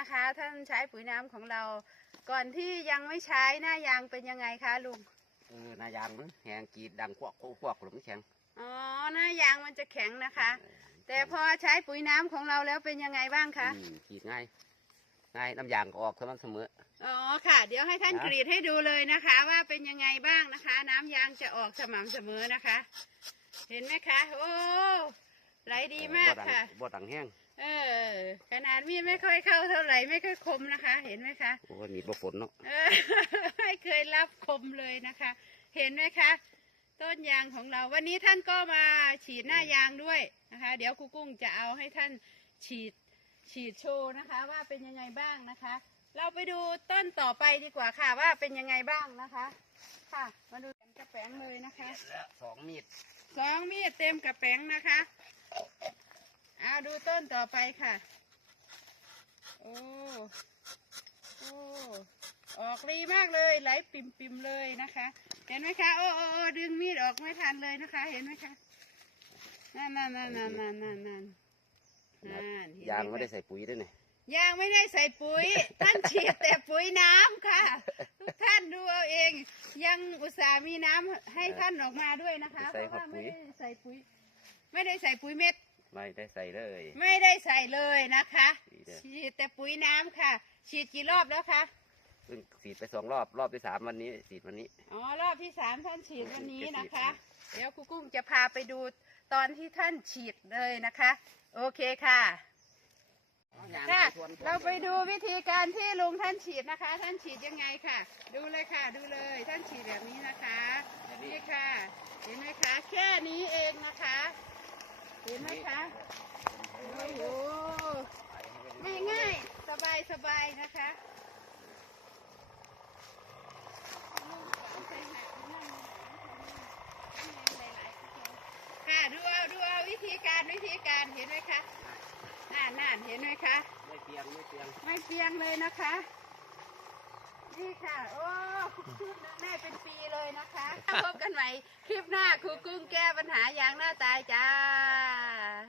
นะคะ ท่านใช้ปุ๋ยน้ำของเรา ก่อนที่ยังไม่ใช้หน้ายางเป็นยังไงคะลุง เออนายางมันแหงกรีดดังควักควักหรือมันแข็งอ๋อ หน้ายางมันจะแข็งนะคะ แต่พอใช้ปุ๋ยน้ำของเราแล้วเป็นยังไงบ้างคะ อืมกรีดง่ายง่ายน้ำยางก็ออกสม่ำเสมอ อ๋อค่ะ เดี๋ยวให้ท่านนะกรีดให้ดูเลยนะคะ ว่าเป็นยังไงบ้างนะคะ น้ำยางจะออกสม่ำเสมอนะคะ เห็นไหมคะ โอ้ไหลดีมากบ่ดังค่ะ บ่ดังแห้ง เออ ขนาดมีดไม่ค่อยเข้าเท่าไหร่ไม่ค่อยคมนะคะ เห็นไหมคะ โอ้ยมีดบ่ฝนเนาะเออ ไม่เคยรับคมเลยนะคะ เห็นไหมคะ ต้นยางของเราวันนี้ท่านก็มาฉีดหน้ายางด้วยนะคะ เดี๋ยวครูกุ้งจะเอาให้ท่านฉีดฉีดโชว์นะคะ ว่าเป็นยังไงบ้างนะคะ เราไปดูต้นต่อไปดีกว่าค่ะว่าเป็นยังไงบ้างนะคะ ค่ะ มาดูกันกระแป้งเลยนะคะ สองมีด สองมีดเต็มกระแป้งนะคะเอา ดูต้นต่อไปค่ะ โอ้ โอ้ ออกดีมากเลย ไหลปิ่มปิมๆเลยนะคะ เห็นไหมคะ โอ้โอ้โอ้ดึงมีดออกไม่ทันเลยนะคะ เห็นไหมคะ นั่นนั่นนั่นนั่นนั่นนั่นนั่นนั่นเห็นหยางไม่คะได้ใส่ปุ๋ยด้วยนี่ยางไม่ได้ใส่ปุ๋ย ท่านฉีดแต่ปุ๋ยน้ำค่ะ ทุกท่านดูเอาเอง ยังอุตส่าห์มีน้ำให้ท่านออกมาด้วยนะคะ เพราะว่าไม่ได้ใส่ปุ๋ย ไม่ได้ใส่ปุ๋ยเม็ด ไม่ได้ใส่เลย ไม่ได้ใส่เลยนะคะ ดีเด้อ ฉีดแต่ปุ๋ยน้ำค่ะ ฉีดกี่รอบแล้วคะเพิ่งสีดไปสองรอบรอบที่สามวันนี้สีดวันนี้ อ๋อรอบที่สามท่านฉีดวันนี้นะคะจะฉีดเดี๋ยวครูกุ้งจะพาไปดูตอนที่ท่านฉีดเลยนะคะ โอเคค่ะ ค่ะเราไปดูวิธีการที่ลุงท่านฉีดนะคะ ท่านฉีดยังไงค่ะ ดูเลยค่ะ ดูเลยท่านฉีดแบบนี้นะคะนี่ค่ะ เห็นไหมคะ แค่นี้เองนะคะ เห็นไหมคะ โอ้โหง่ายง่ายๆ สบายสบายนะคะค่ะดูเอาดูเอาวิธีการวิธีการเห็นไหมคะน่านน่านเห็นไหมคะไม่เปียงไม่เปียงไม่เปียงเลยนะคะนี่ค่ะ โอ้ครูกุ้งนึงได้เป็นปีเลยนะคะพบกันใหม่คลิปหน้าครูกุ้งแก้ปัญหายางหน้าตายจ้า